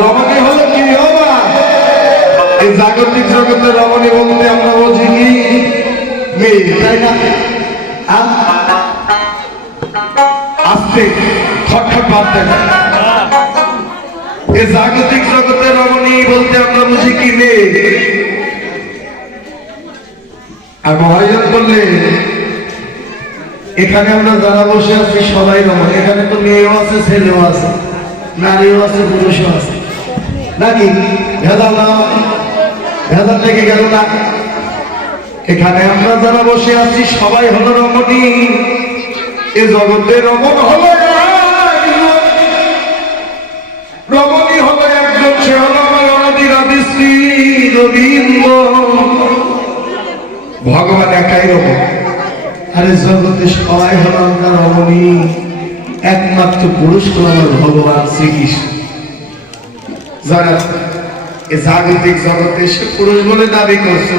রমণী হলো কি বাবা? এই জাগতিক জগতে রমণী বলতে আমরা বুঝি কি মেয়ে, তাই না? আস্তে খটখট বাঁধতে এই জাগতিক জগতে রমণী বলতে আমরা বুঝি কি মেয়ে। আর মহাজন বললে এখানে আমরা যারা বসে আছি সবাই রমণী। এখানে তো মেয়েও আছে, ছেলেও আছে, নারীও আছে, পুরুষও আছে, নাকি? ভেদাল না, ভেদাল লেগে গেল না? এখানে আমরা যারা বসে আছি সবাই হলো রমণী। এ জগতে রমণ হলো রমণী হলো একজন, সে হলো আমার অনাদির আদি শ্রী রবীন্দ্র। ভগবান একাই রমণ। আরে জগতে সবাই হলো আমরা রমণী, একমাত্র পুরুষ হলো আমার ভগবান শ্রীকৃষ্ণ। যারা এই জাগতিক জগতে সে পুরুষ বলে দাবি করছে,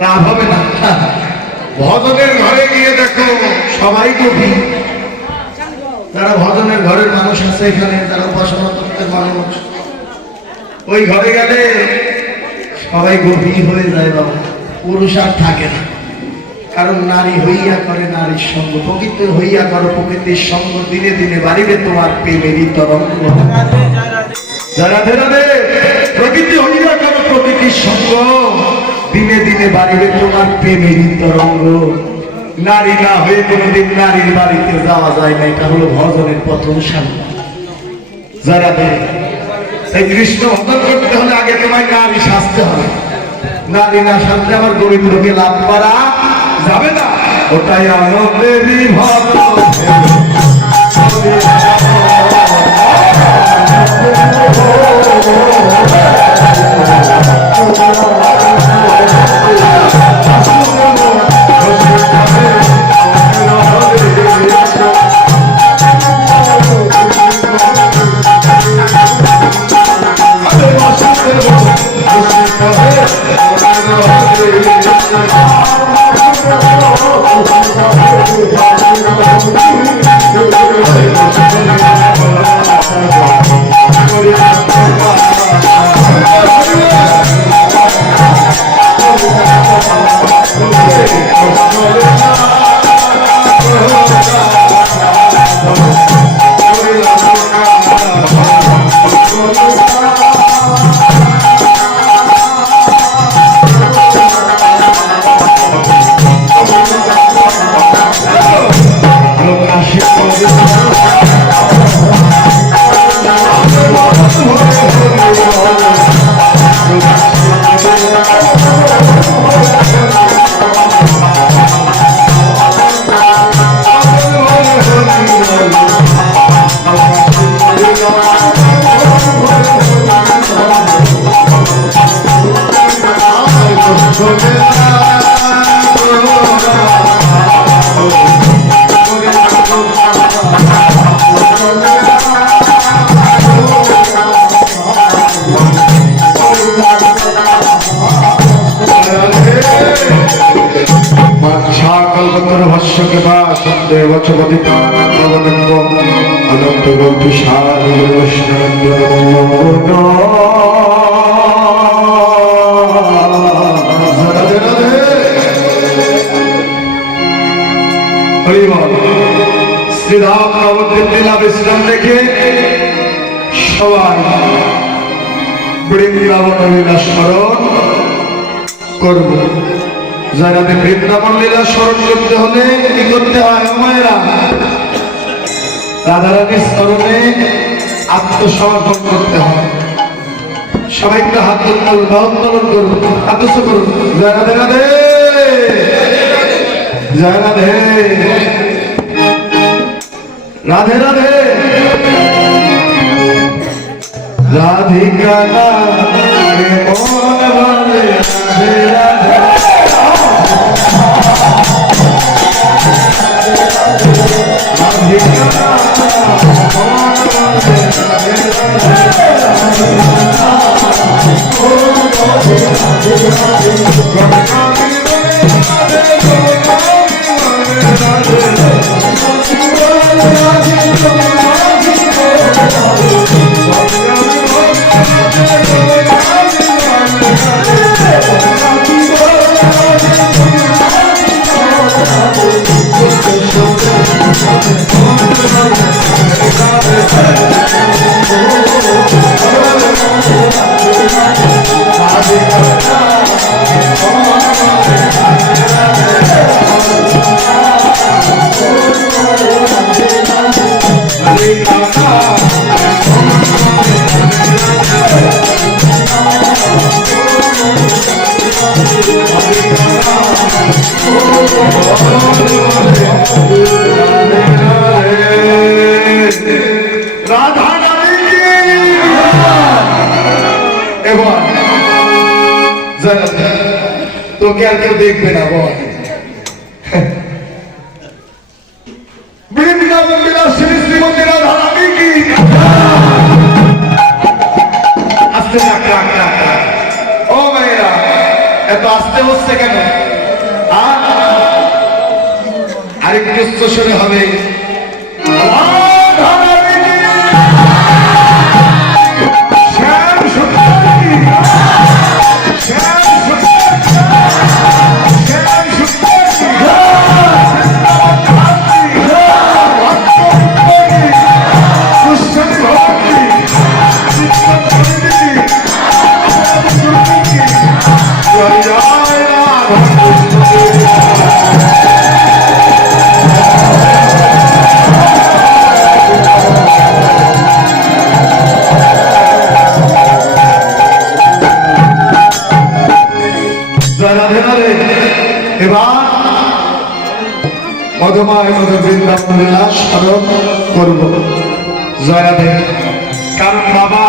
লাভ হবে না। ভজনের ঘরে গিয়ে দেখো সবাই কবি। যারা ভজনের ঘরের মানুষ আছে এখানে, যারা উপাসনা করতে মানুষ, ওই ঘরে গেলে সবাই গভীর হয়ে যায় বাবা, পুরুষ আর থাকে না। কারণ নারী হইয়া করে নারীর সঙ্গ, প্রকৃতি হইয়া করো প্রকৃতির সঙ্গ, দিনে দিনে বাড়িবে তোমার প্রেমেরই তরঙ্গ। যারা ধরে প্রকৃতি হইয়া করো প্রকৃতির সঙ্গ, দিনে দিনে বাড়িবে তোমার প্রেমেরই তরঙ্গ। নারী না হয়ে কোনোদিন নারীর বাড়িতে যাওয়া যায় না, এটা হলো ভজনের প্রথম সাধনা। যারা এই কৃষ্ণ ভজন করতে হলে আগে তোমায় নারী সাজতে হবে। নারী না সাজতে আমার দরিদ্রকে লাভ করা যাবে না। ওটাই আনন্দেরই ভজন। শ্রীরাম নবদ্বীপ লীলা বিশ্রাম রেখে সবাই বৃন্দাবন লীলা স্মরণ করব। যারা বৃন্দাবন লীলা স্মরণ করতে হলে কি করতে হয় মায়েরা? রাধারানীর স্মরণে আত্মসমর্পণ করতে হয়। সবাইকে হাত উত্তোলন করুন, হাত উচ্চ করুন। জয় রাধে রাধে, জয় রাধে রাধে রাধে। রাধিকা নামে মন বলে রাধে রাধে, রাধিকা নামে মন বলে রাধে রাধে। রাধা এবার তোকে আর কেউ দেখবে না বল বৃন্দাবন বিলাসিনী শ্রীমতী রাধা রানী কি আস্তে ও ভাইরা এত আস্তে হচ্ছে কেন আরেকটু উচ্চস্বরে হবে মধুময় মধু বৃন্দাবন লীলা স্মরণ করব জয়াদে কারণ বাবা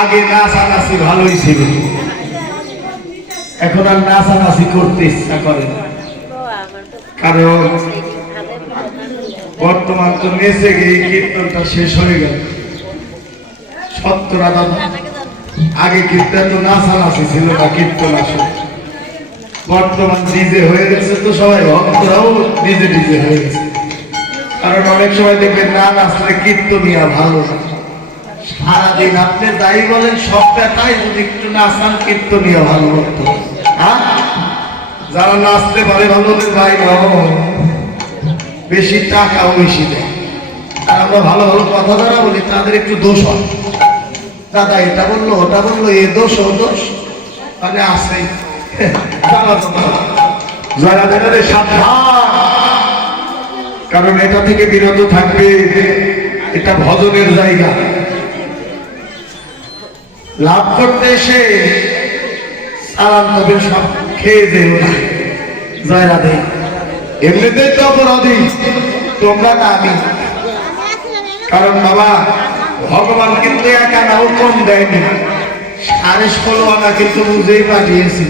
আগে নাচানাচি ভালোই ছিল এখন আর নাচানাচি করতে ইচ্ছা করে না কারণ বর্তমান তো নেচে গিয়ে কীর্তনটা শেষ হয়ে গেল সত্তর আদান আগে কীর্তন তো নাচানাচি ছিল না কীর্তন আসলে বর্তমান ডিজে হয়ে গেছে তো সবাই ভক্তরাও ডিজে হয়ে গেছে কারণ অনেক সময় দেখবেন না নাচলে কীর্তনিয়া ভালো সারাদিন আপনি যাই বলেন সব দেখায় যদি একটু নাচান কীর্তনিয়া ভালো হতো হ্যাঁ যারা নাচতে পারে ভালো ভাই বেশি টাকাও বেশি দেয় আর আমরা ভালো ভালো কথা যারা বলি তাদের একটু দোষ হয় দাদা এটা বললো ওটা বললো এ দোষ ও দোষ মানে আসেই কারণ এটা থেকে বিরত থাকবে এটা ভজনের জায়গা লাভ করতে এসে সালাম নবীর সব খেয়ে যেও না জয় রাধে এমনিতেই তো অপরাধী তোমরা না আমি কারণ বাবা ভগবান কিন্তু একা না হুকুম দেয়নি 16.5 আনা কিন্তু বুঝেই পাঠিয়েছি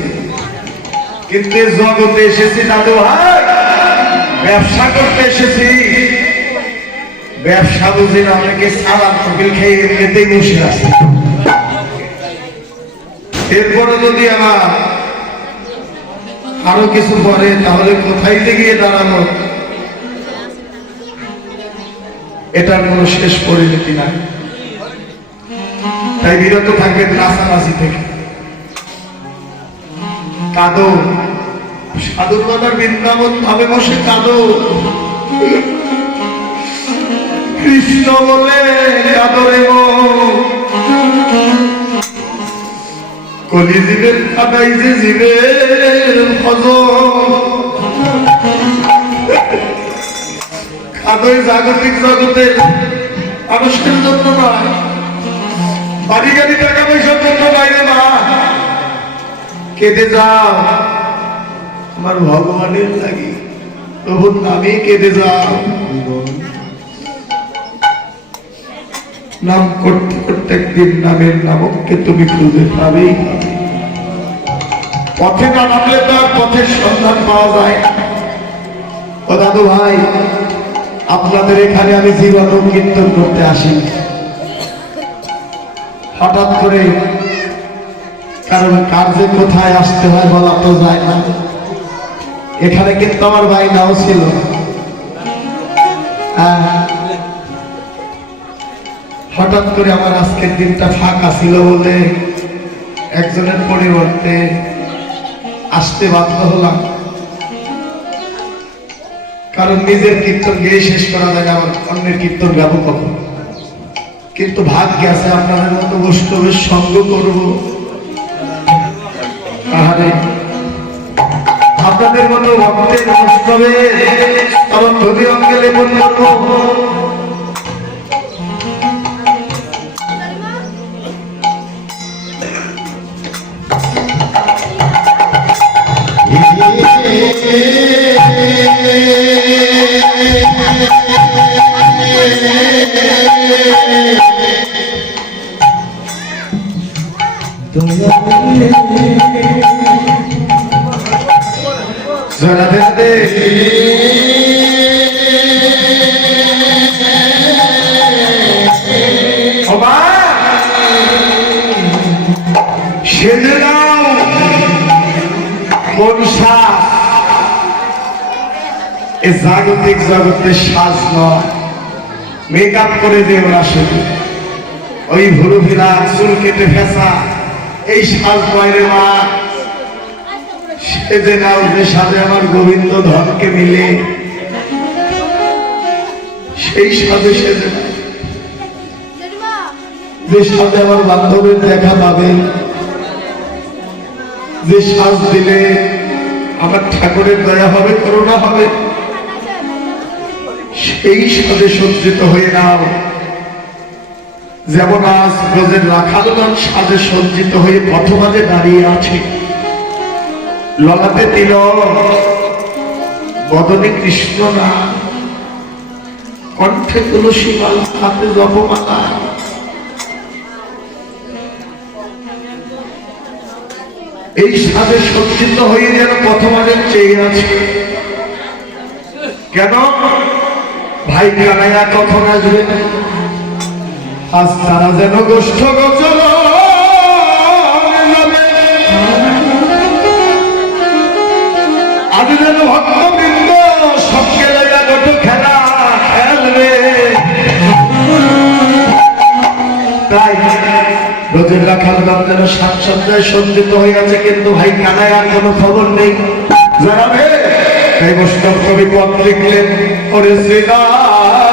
কিন্তু জগতে এসেছি দাদু ভাই ব্যবসা করতে এসেছি ব্যবসা বুঝি না অনেকে সালাদ তবিল খেয়ে এমনিতেই বসে আছে এরপরে যদি আমার আরো কিছু করে তাহলে কোথায় গিয়ে দাঁড়ানো এটার কোনো শেষ পরিণতি নাই তাই বিরত থাকবেন নাচানাচি থেকে কাঁদো সাধুর বাজার বৃন্দাবন ভাবে বসে কাঁদো কৃষ্ণ বলে কাঁদরে কলি জীবের কাটাই যে জীবের কাঁদোই জাগতিক জগতে মানুষের জন্য নয় বাড়ি গাড়ি টাকা পয়সার জন্য বাইরে মা কেঁদে যাও আমার ভগবানের লাগি প্রভুর নামে কেঁদে যাও নাম করতে করতে একদিন নামের নামককে তুমি খুঁজে পাবেই পথে না নামলে তো আর পথের সন্ধান পাওয়া যায় ও দাদু ভাই আপনাদের এখানে আমি জীবন কীর্তন করতে আসি হঠাৎ করে কারণ কার্যে কোথায় আসতে হয় বলা তো যায় না এখানে কিন্তু আমার ভাই নাও ছিল হঠাৎ করে আমার আজকের দিনটা ফাঁকা ছিল বলে একজনের পরিবর্তে আসতে বাধ্য হলাম কারণ নিজের কীর্তন গিয়ে শেষ করা যায় না আমার অন্যের কীর্তন গাবো কখন কিন্তু ভাগ্য আছে আপনাদের মতো বৈষ্ণবের সঙ্গ করব আপনাদের মতো ভক্তের বৈষ্ণবের স্মরণ ধরি অঙ্গে লেপন করবো এই জাগতিক জগতে সাজ নয়, মেকআপ করে দিয়ে ওরা শুধু ওই ভুরু ভিলা চুল কেটে ফেসা এই সাজ নয় রে মা। সেজে নাও যে সাজে আমার গোবিন্দ ধনকে মিলে, সেই সাজে সেজে নাও যে সাজে আমার বান্ধবের দেখা পাবে, যে সাজ দিলে আমার ঠাকুরের দয়া হবে, করুণা হবে, সেই সাজে সজ্জিত হয়ে নাও। যেমন আজ ব্রজের রাখালগণ সাজে সজ্জিত হয়ে পথমাঝে দাঁড়িয়ে আছে, ললাটে তিলক, বদনে কৃষ্ণ নাম, কণ্ঠে তুলসী মালা, হাতে জপমালা। এই সাজে সজ্জিত হয়ে যেন পথমাঝে চেয়ে আছে। কেন? ভাই কানাইয়া কখন আসবে? আজ তারা যেন গোষ্ঠ গোচর, আজ যেন ভক্তবৃন্দ সবকে লাগা গোট খেলা খেলবে। তাই রোজের রাখালগণ যেন সাজসজ্জায় সজ্জিত হয়ে আছে, কিন্তু ভাই কানাইয়ার কোনো খবর নেই। জানাবে তাই বৈষ্ণব কবি পদ লিখলেন, ওরে শ্রীরাম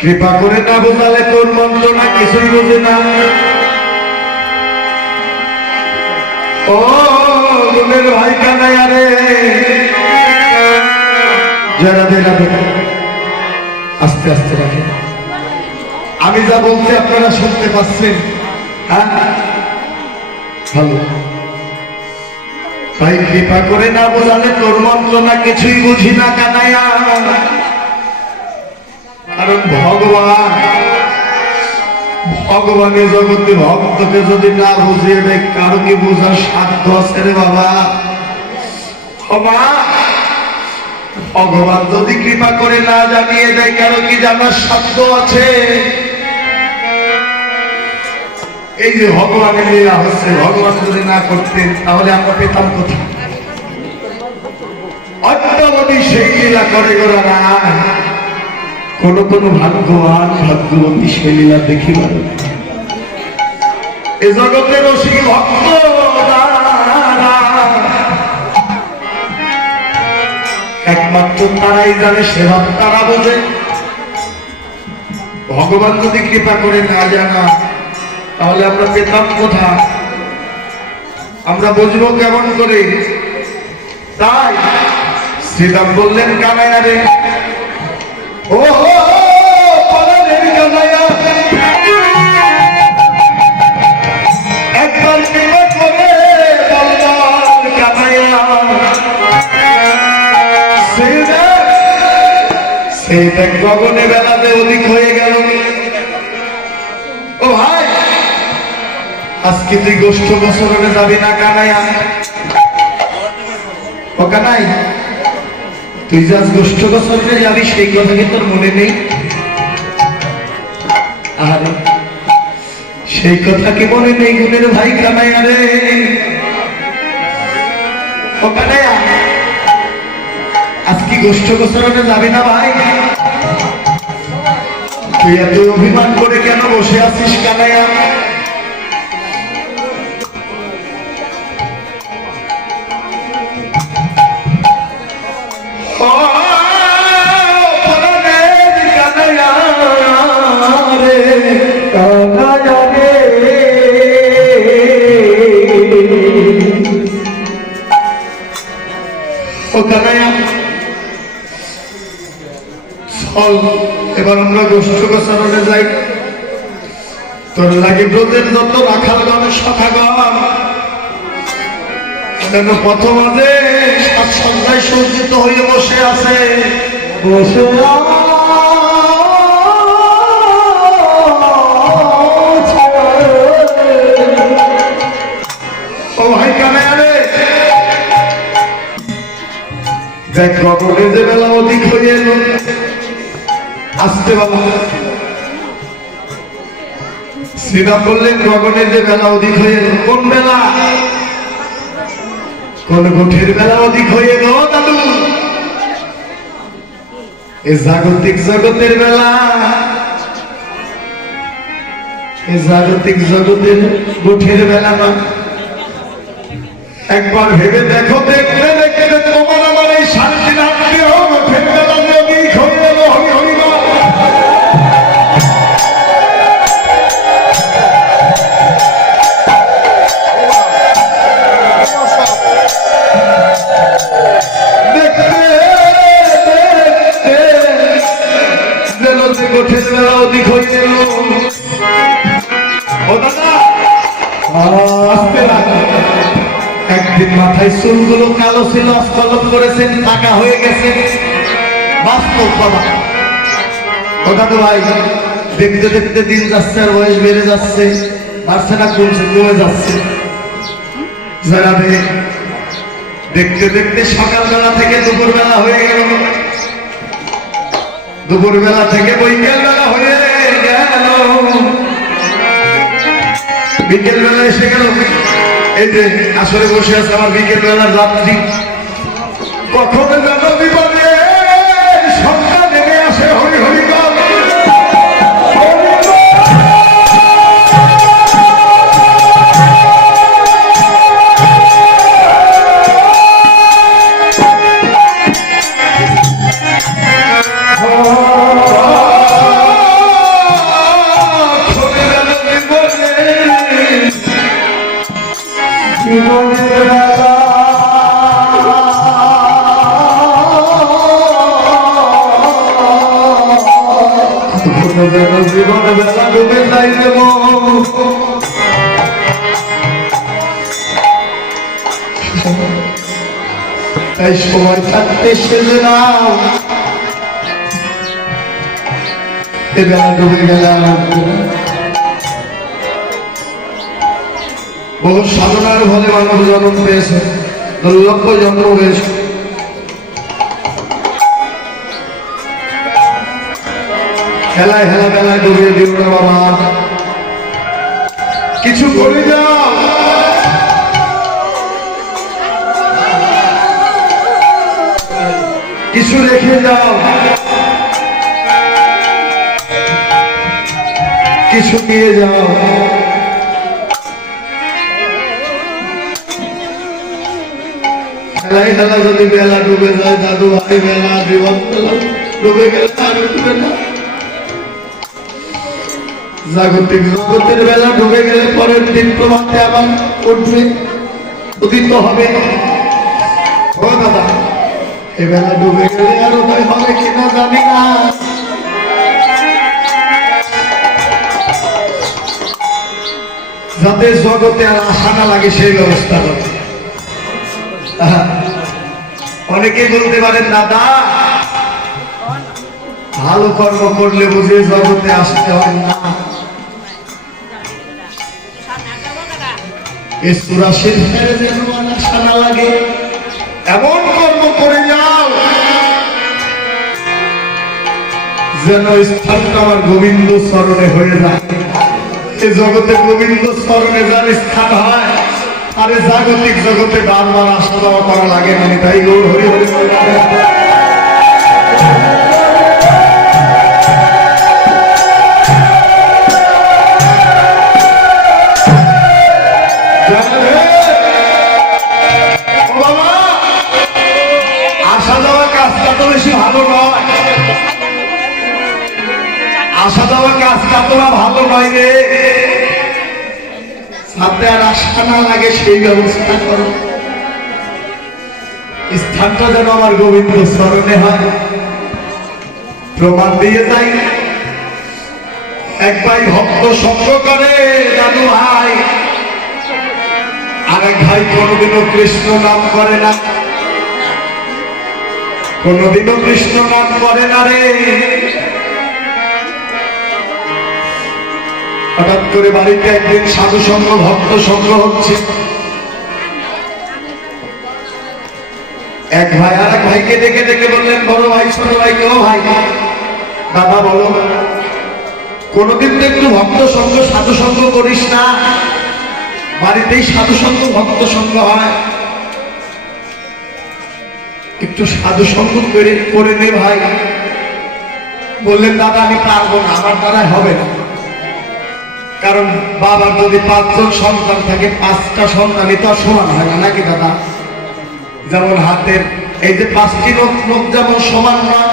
কৃপা করে না বোঝালে তোর মন্ত্রণা কিছুই বোঝে না। ও গুণের ভাই কানাইয়া রে, রাধে রাধে, আস্তে আস্তে রাখে। আমি যা বলছি আপনারা শুনতে পাচ্ছেন? হ্যাঁ, ভালো। ভাই কৃপা করে না বোঝালে তোর মন্ত্রণা কিছুই বুঝি না কানাইয়া। ভগবান ভগবানের জগতে ভক্তকে যদি না বুঝিয়ে দেয় কারো কি বোঝার সাধ্য আছে রে বাবা? ভগবান যদি কৃপা করে না জানিয়ে দেয় কারো কি জানার সাধ্য আছে? এই যে ভগবানের লীলা হচ্ছে, ভগবান যদি না করতেন তাহলে আমরা পেতাম কোথায়? অদ্যাবধি সেই লীলা করে গোরা না, কোন কোন ভাগ্যবান ভাগ্যবতী সেই লীলা দেখিবার এ জগতের রসিক ভক্ত একমাত্র তারাই জানে, সেবা তারা বোঝে। ভগবান যদি কৃপা করে না জানা তাহলে আমরা পেতাম কোথায়? আমরা বুঝবো কেমন করে? তাই শ্রীরাম বললেন কানাইয়া রে, ও পরাণের কানাইয়া, একবার কৃপা করে বলবার কানাইয়া। সেই দেখ গগনে বেলাতে অধিক হয়ে গেল। ও ভাই, আজকে তুই গোষ্ঠ বছরে যাবি না কানাইয়া? ও কানাই, তুই যে আজ গোষ্ঠ বছরে যাবি সেই কথা কি তোর মনে নেই? আরে সেই কথা কি মনে নেই গুণের ভাই কানাইয়া রে? ও কানাইয়া, আজ কি গোষ্ঠ বছরে যাবি না ভাই? তুই এত অভিমান করে কেন বসে আছিস কানাইয়া? এবার আমরা গোষ্ঠ গোসারণে যাই। তোর লাগে ব্রতের যত রাখাল গণের সখাগণ যেন প্রথম সন্ধ্যায় সজ্জিত হয়ে বসে আছে। বসে ও ভাই কানাইয়া রে, দেখ গগনে যে বেলা অধিক হয়ে এলো। আসতে বাবা, শ্রীরাম বললেন গগনের যে বেলা অধিক হয়ে এলো। কোন বেলা? কোন গোঠের বেলা অধিক হয়ে এলো দাদু? এ জাগতিক জগতের বেলা, এ জাগতিক জগতের গোঠের বেলা না। একবার ভেবে দেখো, দেখতে দেখতে তোমার আমার এই শান্তি রাত্রি গোঠের বেলা অধিক হয়ে এলো। হরি হরি গোঠের বেলা অধিক হয়ে গেল। ও দাদা, আসতে লাগে। একদিন মাথায় চুলগুলো কালো ছিল, আস্ফলন করেছেন, ফাঁকা হয়ে গেছে। বাস্তব বাবা। ও দাদু ভাই, দেখতে দেখতে দিন যাচ্ছে আর বয়স বেড়ে যাচ্ছে, বাড়ছে না কমছে? কমে যাচ্ছে। যারা দেখতে দেখতে সকালবেলা থেকে দুপুর বেলা হয়ে গেল, দুপুর বেলা থেকে বিকেল বেলা হয়ে গেল, বিকেল বেলা এসে গেল। এই যে আসরে বসে আছে আমার বিকেল বেলার রাত্রি। কখন যেন বিপদে সন্ধ্যা নেমে আসে। হরি হরি জীবন বেলা ডুবে যাই দেব। তাই সময় থাকতে সেজে নাও, এ বেলা ডুবে গেলাম। বহু সাধনার ফলে মানব জন্ম পেয়েছে, দুর্লভ জন্ম হয়েছে। খেলায় হেলা বেলায় ডুবিয়ে দিও না বাবা, কিছু করে যাও। কিছু রেখে যাও, কিছু নিয়ে যাও। খেলায় খেলা যদি বেলা ডুবে যায়, দাদু ভাই বেলা জীবন ডুবে গেলে আর উঠবে না। জাগতিক জগতের বেলা ডুবে গেলে পরের দিন প্রভাতে আবার উঠবে, উদিত হবে। ও দাদা, এ বেলা ডুবে গেলে আর উদয় হবে কিনা জানি না। যাতে জগতে আর আশা না লাগে সেই ব্যবস্থা করে। অনেকেই বলতে পারেন দাদা, ভালো কর্ম করলে বুঝে জগতে আসতে হয় না। এই চুরাশির ফেরে যেন আশা না লাগে, এমন কর্ম করে যাও যেন স্থানটা আমার গোবিন্দ চরণে হয়ে যায়। এই জগতে গোবিন্দ চরণে যার স্থান হয়, আরে জাগতিক জগতে বারবার আসা যাওয়া করা লাগে না। তাই গৌর হরি হরি আসা যাওয়া কাজটা তো বেশি ভালো নয়, আসা যাওয়া কাজটা তোরা ভালো নয় রে। সাথে আর আশা না লাগে সেই ব্যবস্থা করো, স্থানটা যেন আমার গোবিন্দ স্মরণে হয়। প্রমাণ দিয়ে যাই, এক ভাই ভক্ত সঙ্গ করে দাদু ভাই, আর এক ভাই কোনোদিনও কৃষ্ণ নাম করে না, কোনোদিনও কৃষ্ণ নাম করে না রে। হঠাৎ করে বাড়িতে একদিন সাধু সঙ্গ ভক্ত সঙ্গ হচ্ছে, এক ভাই আর এক ভাইকে ডেকে ডেকে বললেন, বড় ভাই ছোট ভাইকে, ও ভাই দাদা বলো, কোনদিন তো একটু ভক্ত সঙ্গ সাধু সঙ্গ করিস না? বাড়িতেই সাধু সঙ্গ ভক্ত সঙ্গ হয়, একটু সাধু সঙ্গ করে নে ভাই। বললেন দাদা আমি পারবো না, আমার দ্বারাই হবে না। কারণ বাবার যদি 5 জন সন্তান থাকে, 5টা সন্তানই তো সমান হয় না, নাকি দাদা? যেমন হাতের এই যে 5টি নখ যেমন সমান নয়,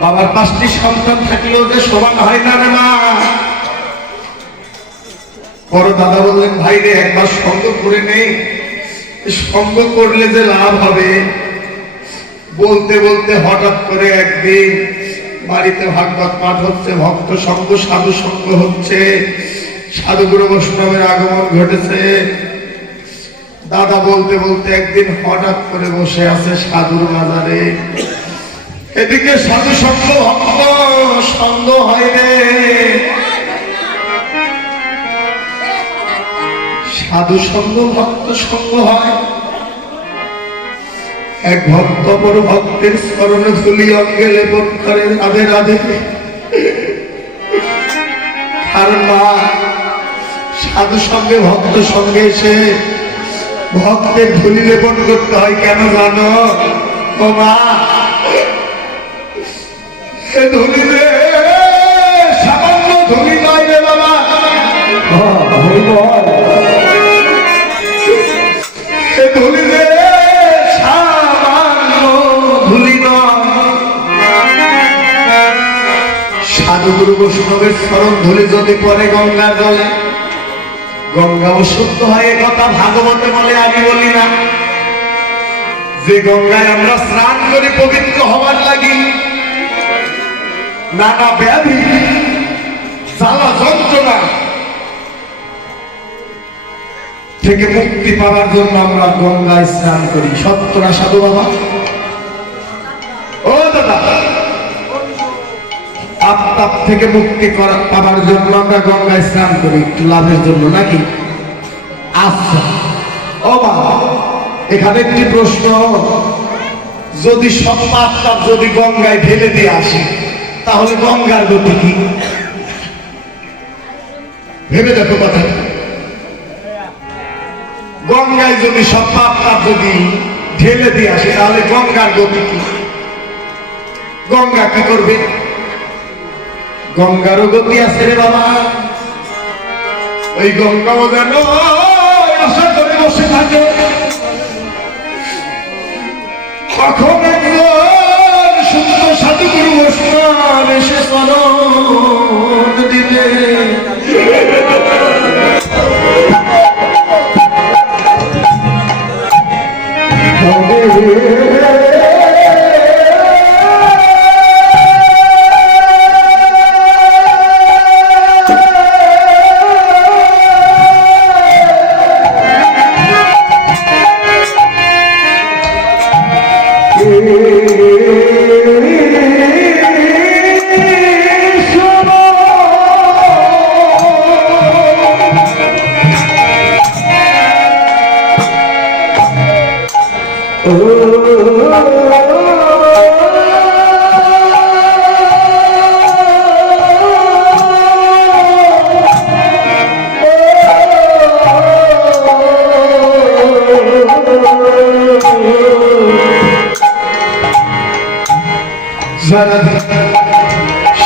বাবার 5টি সন্তান থাকলেও যে সমান হয় না রে মা। বড় দাদা বললেন, ভাই রে একবার সঙ্গ করে নেই, সঙ্গ করলে যে লাভ হবে। বলতে বলতে হঠাৎ করে একদিন বাড়িতে ভাগবত পাঠ হচ্ছে, ভক্ত সঙ্গ সাধু সঙ্গ হচ্ছে, সাধুগুরু বৈষ্ণবের আগমন ঘটেছে। দাদা বলতে বলতে একদিন হঠাৎ করে বসে আছে সাধুর বাজারে, এদিকে সাধু সঙ্গ ভক্ত সঙ্গ হয় রে। সাধু সঙ্গ ভক্ত সঙ্গ হয়, এক ভক্ত বড় ভক্তের স্মরণে ধুলি অঙ্গে লেপন করে, রাধে রাধে। কারণ মা, সাধু সঙ্গে ভক্ত সঙ্গে এসে ভক্তের ধুলি লেপন করতে হয় কেন জানো? ও মা, সে ধুলি রে সামান্য ধুলি নয় রে বাবা, সে ধুলি রে সাধুগুরু বৈষ্ণবের স্মরণ ধুলি যদি পরে গঙ্গার জলে, গঙ্গাও শুদ্ধ হয়। কথা ভাগবতে বলে, আমি বলি না। যে গঙ্গায় আমরা স্নান করি পবিত্র হওয়ার লাগি, নানা ব্যাধি জ্বালা যন্ত্রণা থেকে মুক্তি পাওয়ার জন্য আমরা গঙ্গায় স্নান করি। সত্য না সাধু বাবা? ও দাদা, পাপ তাপ থেকে মুক্তি পাবার জন্য আমরা গঙ্গায় স্নান করি, একটু লাভের জন্য নাকি? আচ্ছা ও মা, এখানে একটি প্রশ্ন, যদি সব পাপ তাপ যদি গঙ্গায় ঢেলে দিয়ে আসে তাহলে গঙ্গার গতি কি? ভেবে দেখো কথা। গঙ্গায় যদি সব পাপ তাপ যদি ঢেলে দিয়ে আসে তাহলে গঙ্গার গতি কি? গঙ্গা কি করবে? গঙ্গারও গতি আছে রে বাবা। ওই গঙ্গাও যেন আশা করে বসে থাকে কখন একজন শুদ্ধ সাধুগুরু বৈষ্ণব এসে চরণ দিবে।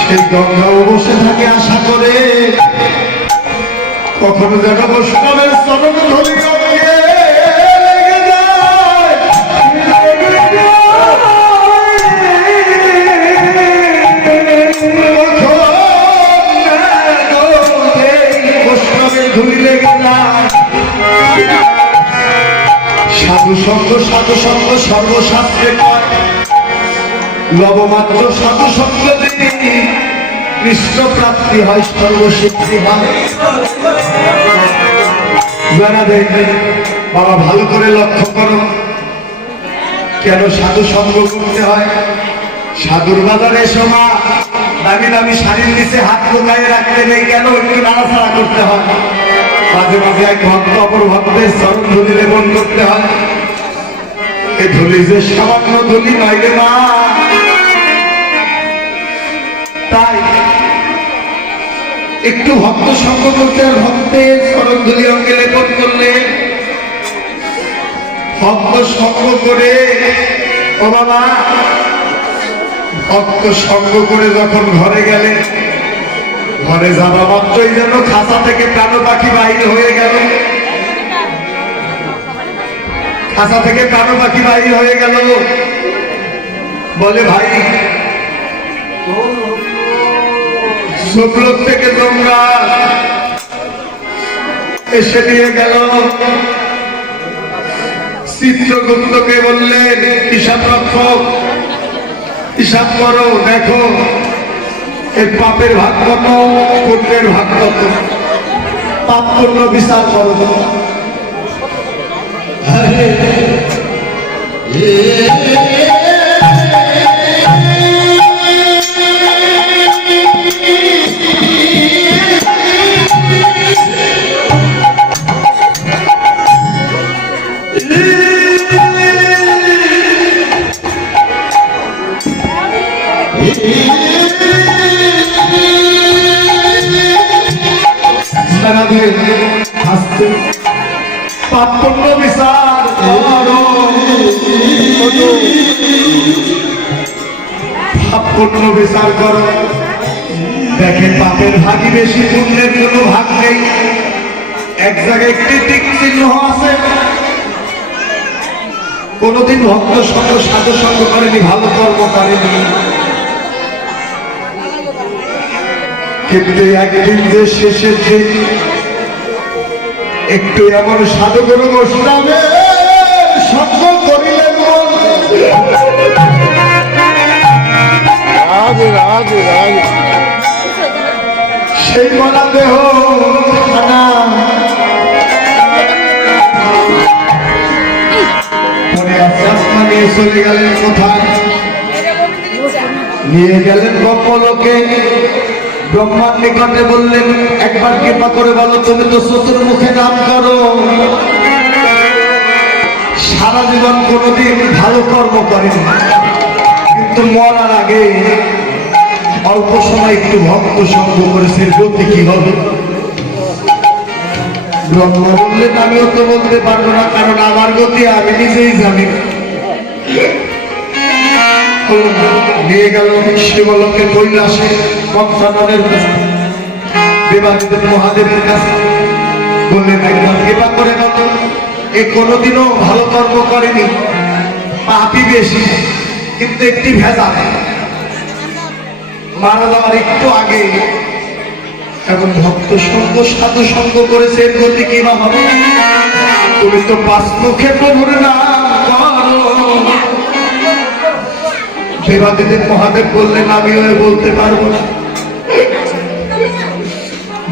সেই গঙ্গাও বসে থাকে আশা করে কখনো যেন বৈষ্ণবের চরণ ধরে বৈষ্ণবের ধুলি লেগে যায়। সাধু সঙ্গ সর্বশাস্ত্রে কয় লবমাত্র সাধু সঙ্গ দিয়ে কৃষ্ণ প্রাপ্তি হয়, সর্বসিদ্ধি হয়। যারা দেখবেন বাবা ভালো করে লক্ষ্য করো, কেন সাধু সঙ্গ করতে হয়? সাধুর বাজারে সমা দামি দামি শাড়ির নিচে হাত লুকায় রাখতে নেই, কেন একটু নাড়াচাড়া করতে হয়? মাঝে মাঝে এক ভক্ত অপর ভক্তের চরণ ধুলি লেপন করতে হয়। এই ধুলি যে সামান্য ধুলি নয় রে মা। তাই একটু ভক্ত সঙ্গ করতে, ভক্তের চরণ ধুলি অঙ্গে লেপন করলে, ভক্ত সঙ্গ করে ও বাবা, ভক্ত সঙ্গ করে যখন ঘরে গেলে, ঘরে যাওয়া মাত্রই যেন খাঁচা থেকে প্রাণ পাখি বাহির হয়ে গেল। খাঁচা থেকে প্রাণ পাখি বাহির হয়ে গেল, বলে ভাই শুক্লোক থেকে তোমরা এসে নিয়ে গেল। চিত্রগুপ্তকে বললেন হিসাব রক্ষক, হিসাব করো, দেখো এর পাপের ভাগ কত, পুণ্যের ভাগ কত, পাপ পুণ্য বিচার করো। পাপ পুণ্য বিচার করো, পাপ পুণ্য বিচার করো। দেখেন পাপের ভাগই বেশি, পুণ্যের কোনো ভাগ নেই। এক জায়গায় একটি টিক চিহ্ন আছে। কোনদিন ভক্ত সঙ্গ সাধু সঙ্গ করেনি, ভালো কর্ম করেনি, কিন্তু একদিন যে শেষের দিন একটু এমন সাধু গুরু বৈষ্ণবের সঙ্গ করিলেন, সেই বলা দেহ মনে আশ্বাস নিয়ে চলে গেলেন কোথায়? নিয়ে গেলেন ব্রহ্মলোকে। ব্রহ্মার নিকটে বললেন, একবার কৃপা করে বলো, তুমি তো চতুর্মুখে নাম করো, সারা জীবন কোনোদিন ভালো কর্ম করেনি, কিন্তু মরার আগে অল্প সময় একটু ভক্ত সঙ্গ করেছে, গতি কি হবে? ব্রহ্মা বললেন, আমিও তো বলতে পারবো না, কারণ আমার গতি আমি নিজেই জানি। নিয়ে গেল শিবলোকে, কৈলাসে পঞ্চাননের কাছে, দেবাদিদেব মহাদেবের কাছে। বললেন, একবার কৃপা করে বলো, এ কোনোদিনও ভালো কর্ম করেনি, পাপই বেশি, কিন্তু একটি ভেজাল, মারা যাওয়ার একটু আগে এখন ভক্ত সঙ্গ সাধু সঙ্গ করেছে, এর গতি কি বা হবে? তুমি তো পাঁচ মুখে প্রভুর নাম করো। দেবাদিদেব মহাদেব বললেন, আমিও বলতে পারবো না।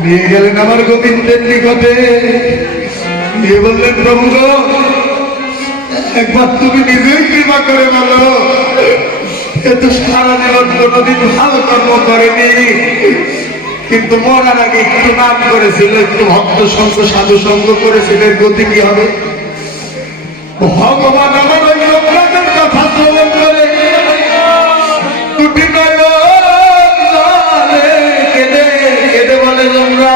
নিয়ে গেলেন আমার গোবিন্দের নিকটে, নিয়ে বললেন, প্রভু গো, একবার তুমি নিজেই কৃপা করে বলো, এ তো সারা জীবন কোনোদিন ভালো কর্ম করেনি, কিন্তু মরার আগে একটু নাম করেছিল, একটু ভক্ত সঙ্গ সাধু সঙ্গ করেছিল, এর গতি কি হবে? ভগবান আমার ওই লোকটাদের কথা শ্রবণ করে দুটি কেঁদে কেঁদে বলে, তোমরা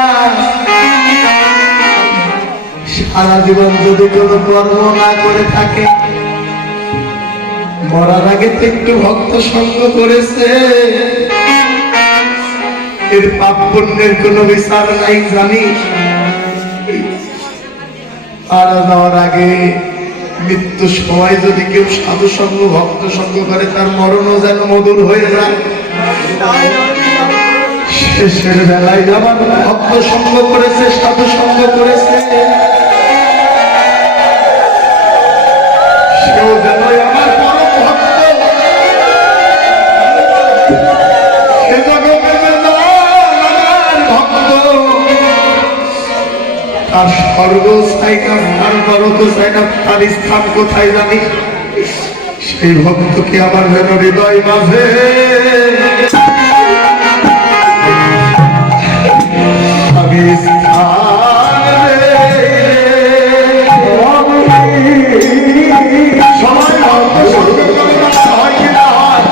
সারা জীবন যদি কোনো কর্ম না করে থাকে, মরার আগে তো একটু ভক্ত সঙ্গ করেছে, এর পাপ পুণ্যের কোনো বিচার নাই জানি। মারা যাওয়ার আগে মৃত্যু সময় যদি কেউ সাধু সঙ্গ ভক্ত সঙ্গ করে, তার মরণও যেন মধুর হয়ে যায়। শেষের বেলায় আমার ভক্ত সঙ্গ করেছে, সাধু সঙ্গ করেছে, সেও যেন আমার পরম ভক্ত, তার স্বর্গ চাই না, তার নরক চাই না, তার স্থান কোথায় জানি? সেই ভক্তকে আমার যেন হৃদয় মাঝে আমি সবাই ভক্ত সঙ্গ করে না, হয় কি না হয়?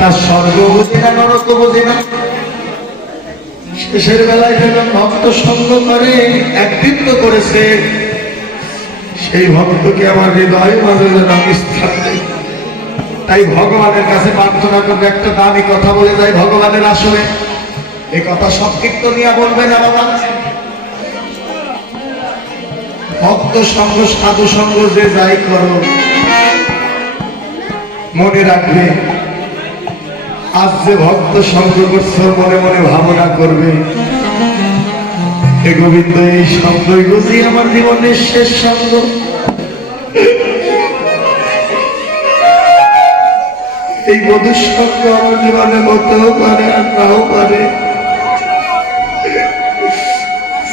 তার স্বর্গ বুঝি না, নরক বুঝি না, শেষের বেলায় যখন ভক্ত সঙ্গ করে, একদিন তো করেছে, সেই ভক্তকে আমার হৃদয় মাঝে যেন স্থান দেয়। তাই ভগবানের কাছে প্রার্থনা করবে, একটা দামি কথা বলে যায় ভগবানের আসলে, এই কথা সব কীর্তনিয়া বলবে না বাবা। ভক্ত সঙ্গ সাধু সঙ্গ যে যাই করো, মনে রাখবে আজ যে ভক্ত সঙ্গ করছো, মনে মনে ভাবনা করবে, হে গোবিন্দ, এই সঙ্গই বুঝি আমার জীবনের শেষ সঙ্গ। এই মধুর সঙ্গ আমার জীবনে হতেও পারে আর নাও পারে।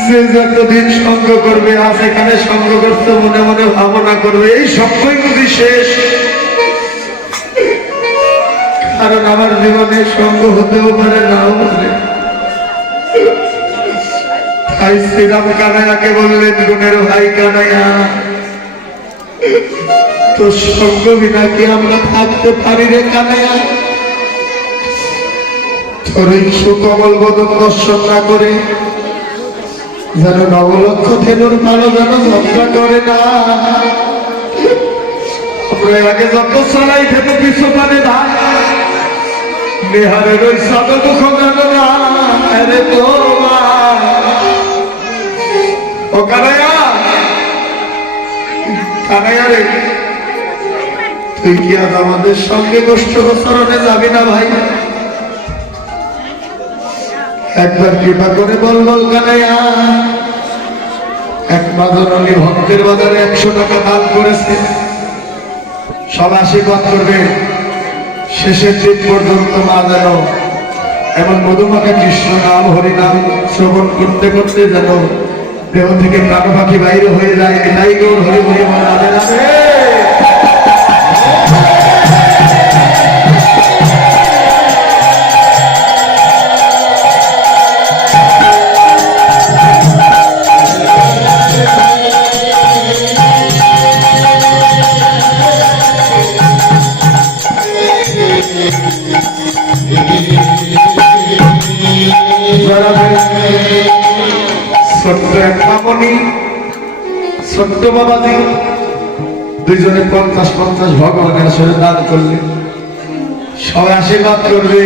যে যতদিন সঙ্গ করবে, আজ এখানে সঙ্গ করতে মনে মনে ভাবনা করবে, এই সঙ্গই বুঝি শেষ। কারণ আমার জীবনে সঙ্গ হতেও পারে, নাও পারে। তাই শ্রীরাম কানাইয়াকে বললেন, গুণের ভাই কানাইয়া, তোর সঙ্গ বিনা কি আমরা থাকতে পারি রে কানাইয়া? তোর এই সুকমল বদন দর্শন না করে যেন নবলক্ষ ধেনুর মালো যেন যাত্রা করে না। আমরা আগে যত চড়াই ধেনু পিছু পানে ধান নেহারের ওই সাদ দুঃখ যেন না। আরে ও কানাইয়া, কানাইয়া রে, তুই কি আজ আমাদের সঙ্গে গোষ্ঠ গোচরণে যাবি না ভাই? একবার কৃপা করে বল বল কানাইয়া। এক মাদনী ভক্তের বাজারে 100 টাকা দান করেছে, সব আশীর্বাদ করবে। শেষের দিন পর্যন্ত মা যেন এমন মধুমাখা কৃষ্ণ নাম হরিনাম শ্রবণ করতে করতে যেন দেহ থেকে প্রাণ পাখি বাইরে হয়ে যায়। এটাই গৌর হরি হরি মনে রাখে। ছোট্ট বাবাজি দুইজনে 50-50 ভগবানের আসলে দান করলে সবাই আশীর্বাদ করবে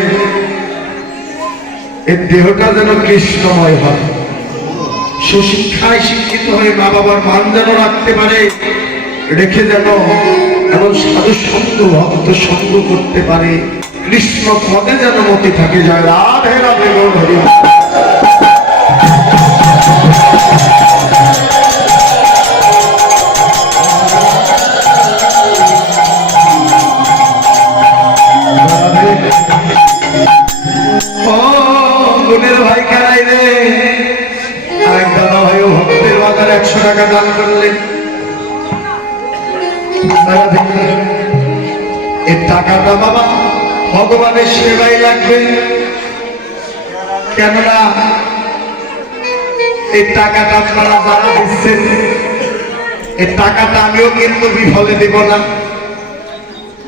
এই দেহটা যেন কৃষ্ণময় হয়, সুশিক্ষায় শিক্ষিত হয়ে মা বাবার মান যেন রাখতে পারে, রেখে যেন এমন সাধু সঙ্গ ভক্ত সঙ্গ করতে পারে, কৃষ্ণ পদে যেন মতি থাকে। জয় রাধে রাধে গৌর হরি। ভাই কানাই রে, আরেক দাদা ভাই ভক্তের বাজার 100 টাকা দান করলেন। এই টাকাটা বাবা ভগবানের সেবায় লাগবে, কেননা এই টাকাটা আপনারা যারা দিচ্ছেন এই টাকাটা আমিও কিন্তু বিফলে দিব না।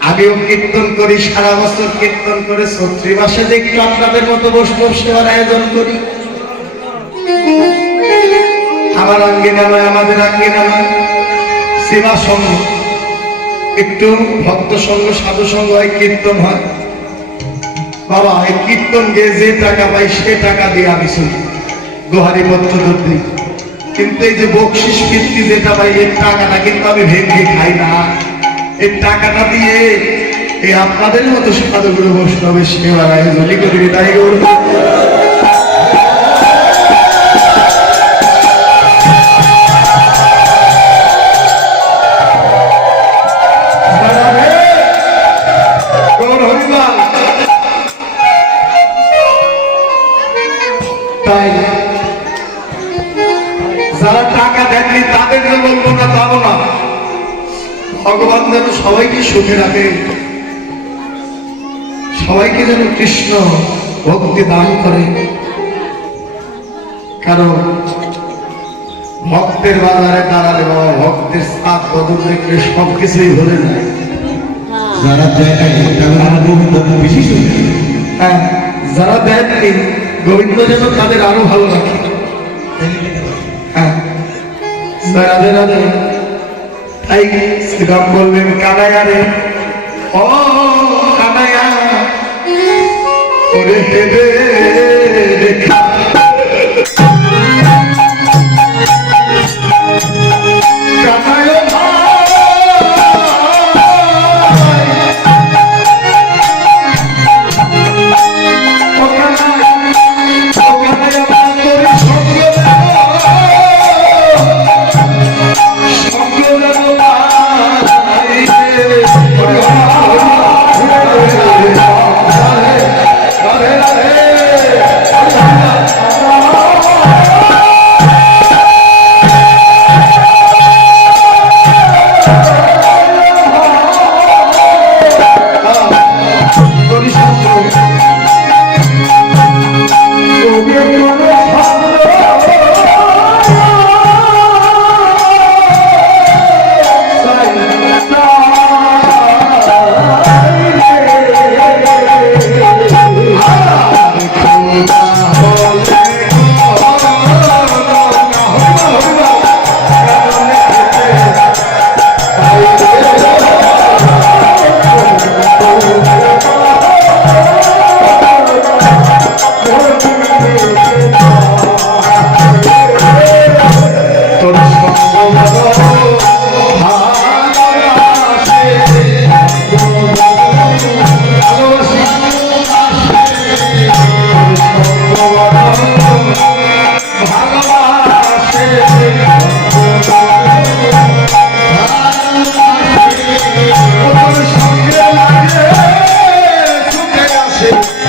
আমিও কীর্তন করি, সারা বছর কীর্তন করে চৈত্রী মাসে দেখি আপনাদের মতো বৈষ্ণব সেবার আয়োজন করি। আমার আঙ্গিনা নয়, আমাদের আঙ্গিনা নয়, সেবা সঙ্গ, একটু ভক্ত সঙ্গ সাধু সঙ্গ হয়, কীর্তন হয়। বাবা এই কীর্তন গিয়ে যে টাকা পাই সে টাকা দিয়ে আমি শুনি, গোহারি পত্র দিই। কিন্তু এই যে বকশিস কীর্তি যেটা পাই এর টাকাটা কিন্তু আমি ভেঙে খাই না। এই টাকাটা দিয়ে এই আপনাদের মতো সাধুগুরু বৈষ্ণবের সেবার আয়োজনই করি। তাই গৌর তাই যারা টাকা দেননি তাদের যে বলবো না যাবো না। ভগবান যেন সবাইকে সুখে রাখে, সবাইকে যেন কৃষ্ণ ভক্তি দান করে, কারণ ভক্তের বাজারে দাঁড়ালে বাবা ভক্তের সাথ বদল দেখলে সবকিছুই ভরে যায়। যারা দেয় হ্যাঁ, যারা দেননি গোবিন্দ যেন তাদের আরো ভালো রাখে। হ্যাঁ, রাধে রাধে। তাই শ্রীরাম বললেন, কানাইয়া রে, ও কানাইয়া, ওরে হেবে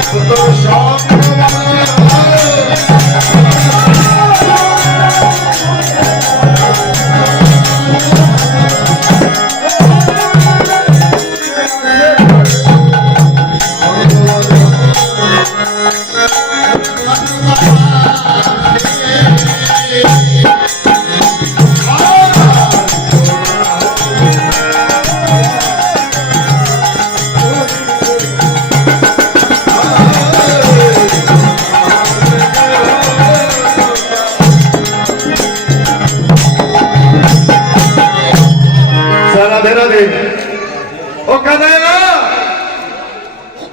তোর সব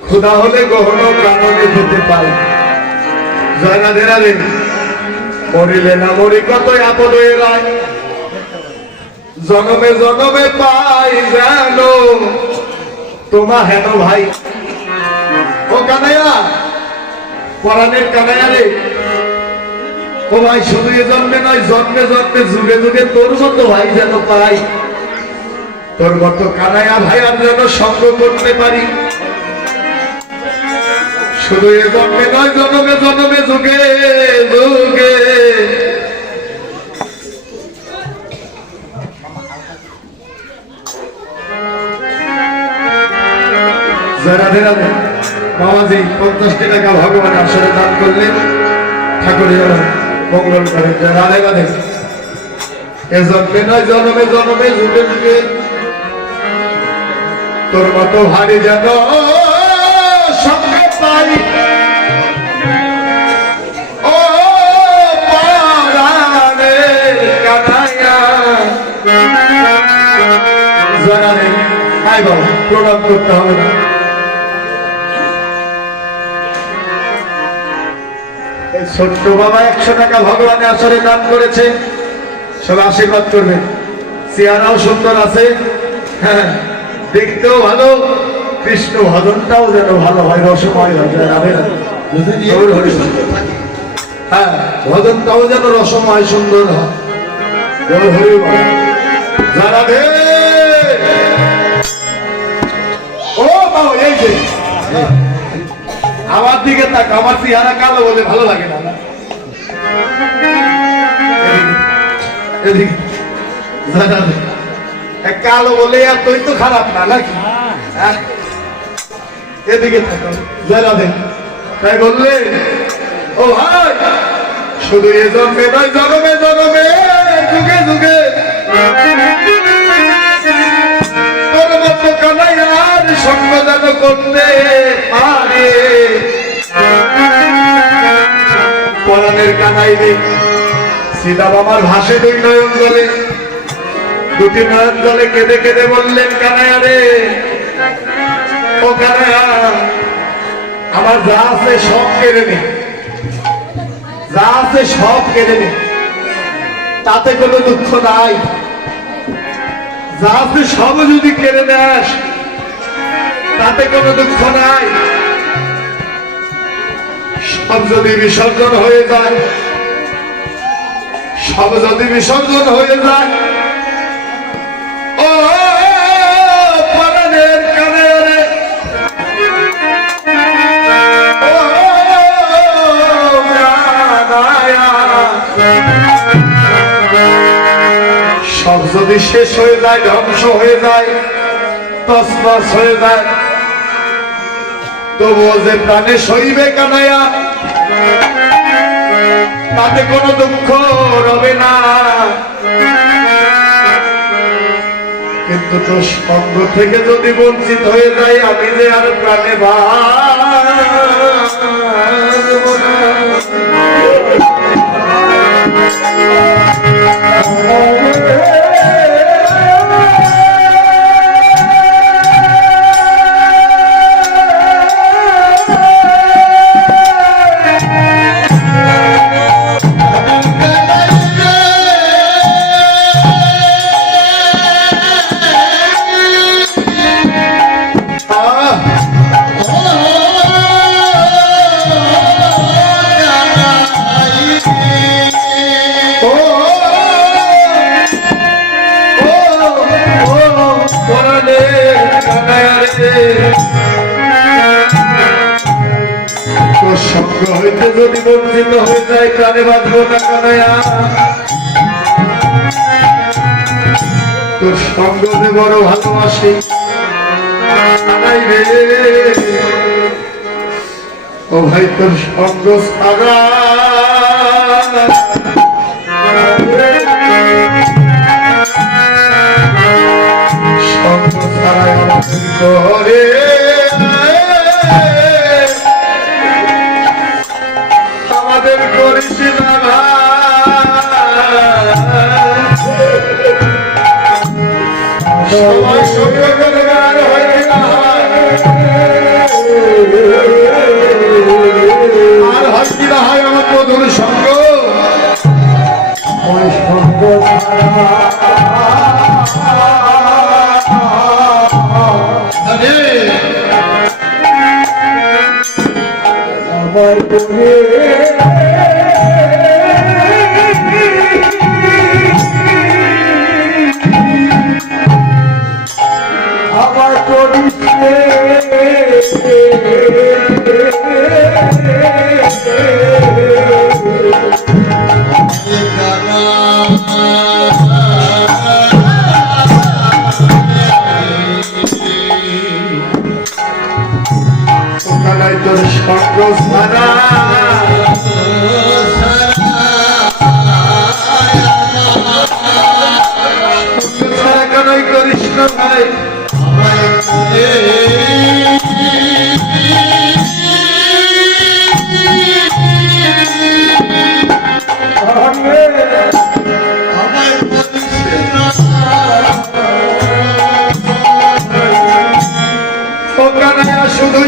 খুদা হলে গহন প্রাণনে যেতে পাই জয় রাধে রাধে মরিলে না মরি কত আপদ এলাই জনমে জনমে পাই জানো তোমা হেন ভাই ও কানাইয়া পরাণের কানাইয়া রে ও ভাই শুধু এ জন্মে নয় জন্মে জন্মে যুগে যুগে তোর মতো ভাই যেন পাই তোর মতো কানাইয়া ভাই আর যেন সঙ্গ করতে পারি শুধু এ জন্মে নয় জন্মে জন্মে যুগে যুগে রাধে রাধে বাবাজি 50 টাকা ভগবান আসরে দান করলেন ঠাকুরের মঙ্গল করেন রাধে রাধে এ জন্মে নয় জন্মে জন্মে যুগে যুগে তোর মতো ভারী যেন সঙ্গে পাই ও পারানে কানাইয়া জরানে আই বাবা প্রণাম করতে হবে না ছোট্ট বাবা 100 টাকা ভগবানে আসরে দান করেছে সব আশীর্বাদ করবেন চেহারাও সুন্দর আছে হ্যাঁ দেখতেও ভালো কৃষ্ণ ভজনটাও যেন ভালো হয় রসময় হয় হ্যাঁ ভজনটাও যেন রসময় সুন্দর হয় রাধে ও বাবা এই যে আমার দিকে তাক আমার চেহারা কালো বলে ভালো লাগে না কালো বলে এতই তো খারাপ না নাকি এদিকে থাকো জয়রাধে তাই বললে ও ভাই শুধু এ জন্মে নয় জন্মে জন্মে যুগে যুগে তোর মতো কানাইয়ার সঙ্গ যেন করতে পারে পরাণের কানাই রে সীতা বাবার ভাসে 2 নয়ন জলে 2টি নয়ন জলে কেঁদে কেঁদে বললেন কানাইয়া রে ও কানাইয়া আমার যা আছে সব কেড়ে নে যা আছে সব কেড়ে নে তাতে কোনো দুঃখ নাই যা আছে সব যদি কেড়ে নেস তাতে কোনো দুঃখ নাই সব যদি বিসর্জন হয়ে যায় সব যদি বিসর্জন হয়ে যায় ও পরাণের কানাইয়া ও কানাইয়া সব যদি শেষ হয়ে যায় ধ্বংস হয়ে যায় তছনছ হয়ে যায় তবুও যে প্রাণে সইবে কানাইয়া তাতে কোনো দুঃখ রবে না কিন্তু তোর সঙ্গ থেকে যদি বঞ্চিত হয়ে যায় আমি যে আর প্রাণে বাঁচব না তোর সঙ্গ হইতে যদি বঞ্চিত হয়ে যায় প্রাণে বাঁধবো না কানাইয়া। তোর সঙ্গ যে বড় ভালোবাসি কানাই রে, ও ভাই তোর সঙ্গ ছাড়া সঙ্গ ছাড়া করে আমাদের করিস না সবাই সঙ্গ করে আর হয় না, আর হয় কি না হয় আমার মধুর সঙ্গ। ওই সঙ্গ আমার করিস তোর সঙ্গ ছাড়া কেনই করিস না ভাই শুধু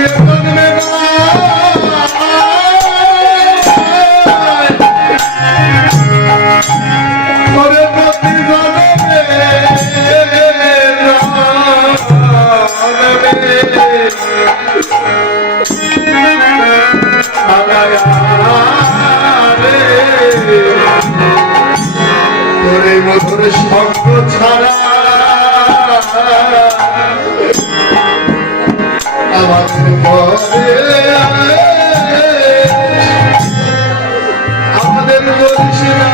তোর এই মধুর সঙ্গ ছাড়া আমাদের বলিস না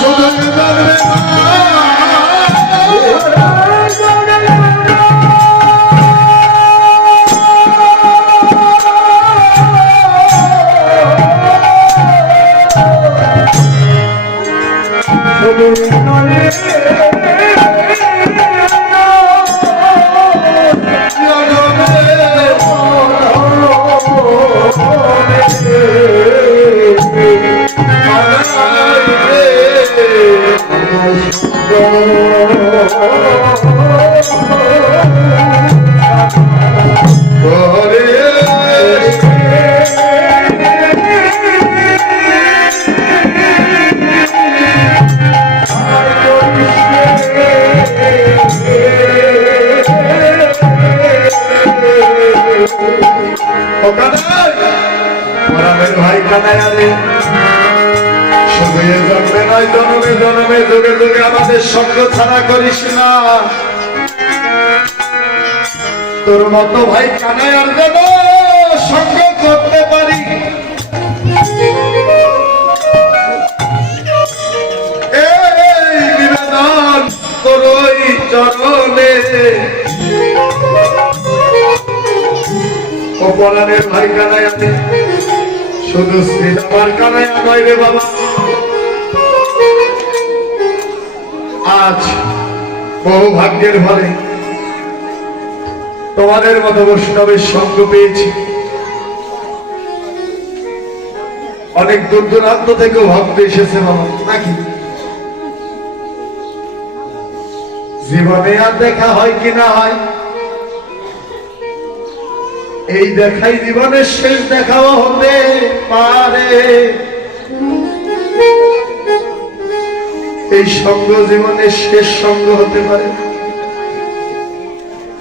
শুধু ভাই কানাই আমি শুধু এ জন্মে নয় জন্মে জন্মে যুগে যুগে আমাদের সঙ্গ ছাড়া করিস না। তোর মতো ভাই কানাই আর যেন সঙ্গ করতে পারি এই নিবেদন তোর ওই চরণে। ও পলানের ভাই কানাই আমি শুধু শ্রীরামার কানাই নয় রে বাবা, আজ বহু ভাগ্যের ফলে তোমাদের মতো বৈষ্ণবের সঙ্গ পেয়েছি। অনেক দূর দূরান্ত থেকে ভক্ত এসেছে বাবা, নাকি জীবনে আর দেখা হয় কি না হয়, এই দেখাই জীবনের শেষ দেখাও হতে পারে। এই সঙ্গ জীবনের শেষ সঙ্গ হতে পারে।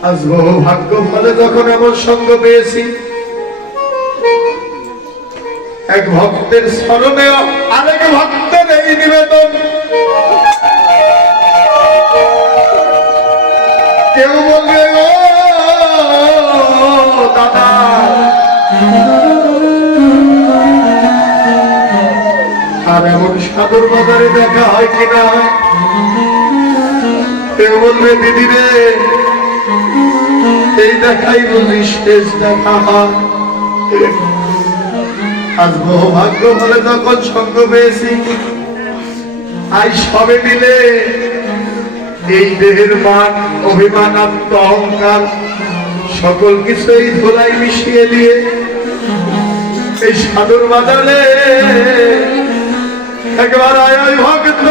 আজ বহু ভাগ্য ফলে যখন এমন সঙ্গ পেয়েছি, এক ভক্তের স্মরণে আরেক ভক্তের এই নিবেদন কেউ বলবে ও দাদা, আর এমন সাদর বাজারে দেখা হয় কিনা। কেউ বলবে দিদি রে, এই দেখাই বুঝি শেষ দেখা হয়। আজ বহু ভাগ্য বলে যখন সঙ্গ পেয়েছি, আজ সবে মিলে এই দেহের মান, অভিমান, আত্ম অহংকার সকল কিছু এই ধুলাই মিশিয়ে দিয়ে এই সাধুর বাজারে একবার আয় আয় ভক্ত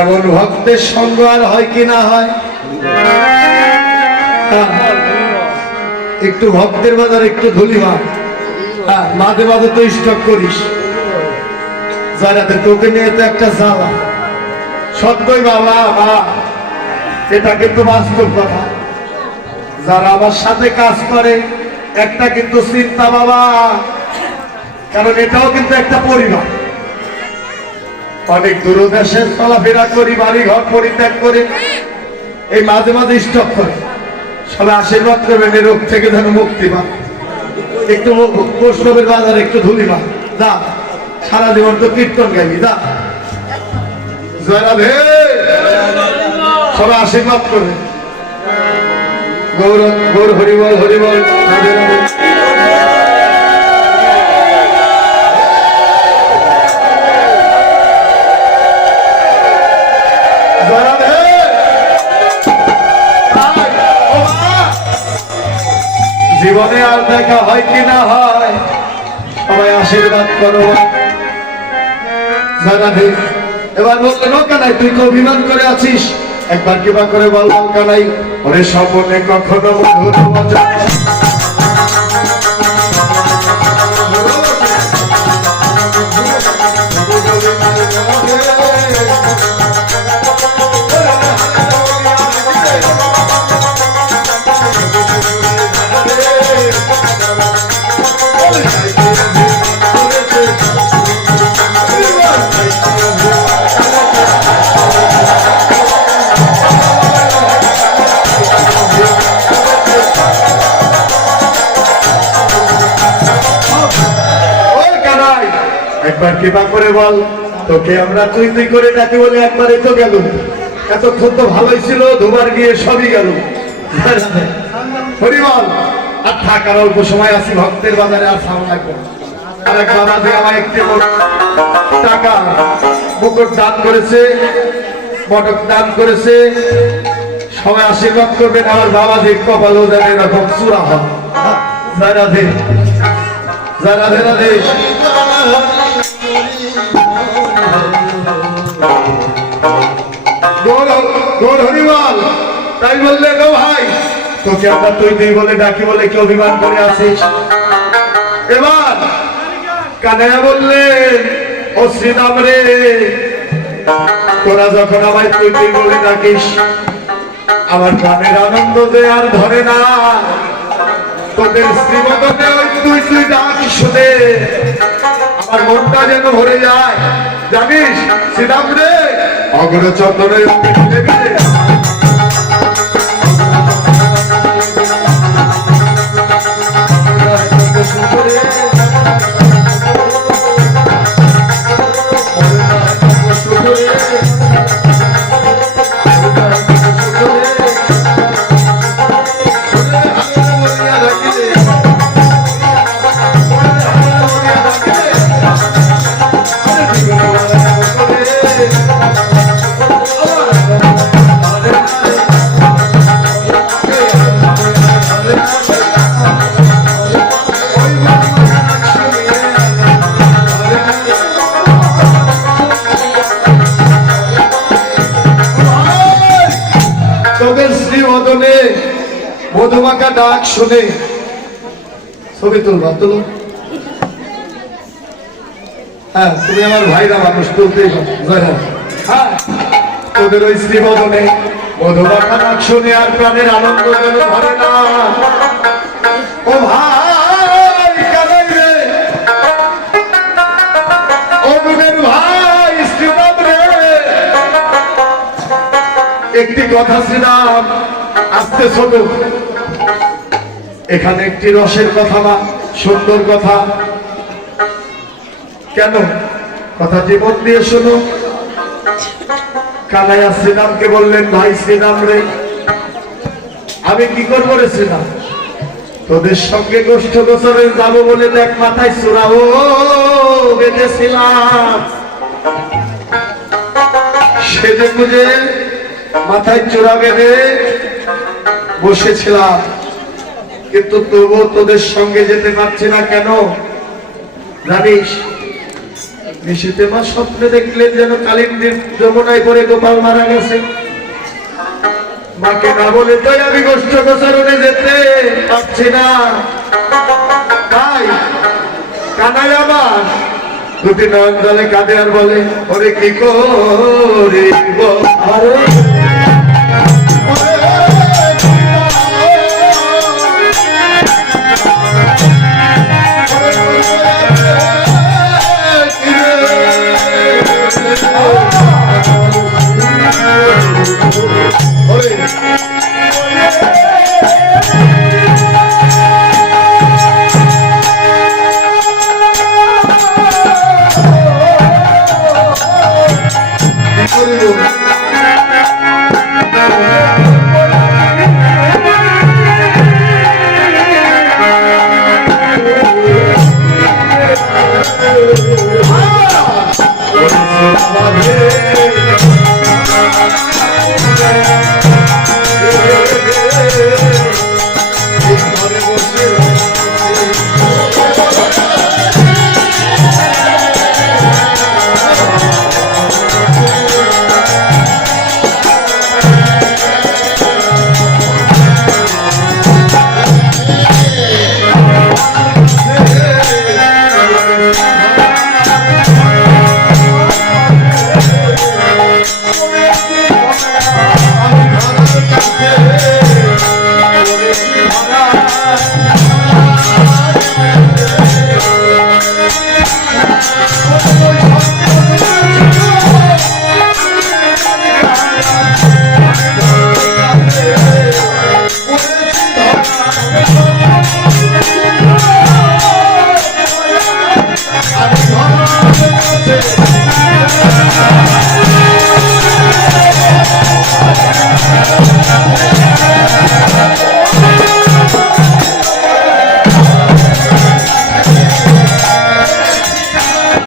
এমন ভক্তের সঙ্গ আর হয় কি না হয়? একটু ভক্তের বাজার একটু ধুলি মার, মাঝে মাঝে তো স্টক করিস। যারাতে তোকে নিয়ে তো একটা জ্বালা। সত্যই বাবা মা, এটা কিন্তু বাস্তব কথা। যারা আমার সাথে কাজ করে একটা কিন্তু চিন্তা বাবা, কারণ এটাও কিন্তু একটা পরিবার। অনেক দূরদেশে চলাফেরা করি, বাড়ি ঘর পরিত্যাগ করে এই মাঝে মাঝে স্টক করে। সবাই আশীর্বাদ করবেন এই রোগ থেকে যেন মুক্তি পায়। একটু বৈষ্ণবের বাজার একটু ধুলি মা, যা সারা জীবন তো কীর্তন গাইবি, যা জয়রাধে। সবাই আশীর্বাদ করবে। গৌর গৌর হরিবল হরিবল, রাধে রাধে। জীবনে আর দেখা হয় কি না হয়, সবাই আশীর্বাদ করো। জানাবে এবার বলতে কানাই, তুই তো অভিমান করে আছিস, একবার কিবা করে বললাম কানাই, ওরে স্বপনে কখনো মধুর মজা। একবার কৃপা করে বল, তোকে আমরা তুই তুই করে ডাকি বলে একবারে তো গেল। এতক্ষণ তো ভালোই ছিল, দুবার গিয়ে সবই গেল। হরিবল। আর থাকার অল্প সময় আছি, ভক্তের বাজারে আর সামনে লাগবে। আর এক বাবাজি আমার একটি টাকা মুকুট দান করেছে, মটক দান করেছে। সবাই আশীর্বাদ করবেন আমার বাবাজি কপালও যেন এরকম চূড়া হয়। জয় রাধে, জয় রাধে রাধে। গৌর হরিবল। তাই বললে গো ভাই, তোকে আমরা তুই তুই বলে ডাকি বলে কি অভিমান করে আছিস? এবার কানাইয়া বললেন, ও শ্রীরাম রে, তোরা যখন আমায় তুই তুই বলে ডাকিস, আমার প্রাণের আনন্দ যে আর ধরে না। তোদের শ্রীমততে ওই তুই তুই ডাক শুনে আমার মনটা যেন ভরে যায়। জানিস শ্রীরাম রে, অগ্র চন্দনের মধুমাখা ডাক শুনে ছবি তুলবা, তুলো। হ্যাঁ, তুমি আমার ভাইরা মানুষ, তুলতেই পারো। হ্যাঁ, তোদের ওই শ্রীবদনে মধুমাখা ডাক শুনে আর প্রাণের আনন্দ যেন ধরে না। ও ভাই কানাই রে, ও দুনের ভাই শ্রীরাম রে, একটি কথা শ্রীরাম, আস্তে ছোট, এখানে একটি রসের কথা না, সুন্দর কথা। কেন? কথা জীবন দিয়ে শোনো। কানাইয়া শ্রীরামকে বললেন, ভাই শ্রীরাম রে, আমি কি করবো রে শ্রীরাম? তোদের সঙ্গে গোষ্ঠ গোচরে যাবো বলে দেখ মাথায় চূড়া ও বেঁধেছিলাম, সেজে বুঝে মাথায় চূড়া বেঁধে বসেছিলাম, কিন্তু তবুও তোদের সঙ্গে যেতে পারছি না। কেন জানিস? নিশীতে মা স্বপ্নে দেখলেন যেন কালিন্দীর যমুনায় পড়ে গোপাল মারা গেছে। মাকে না বলে তো আমি গোষ্ঠ গোচারণে যেতে পারছি না। তাই কানাই আমার দুটি নয়ন জলে কাঁদে আর বলে, ওরে কি করিব আরে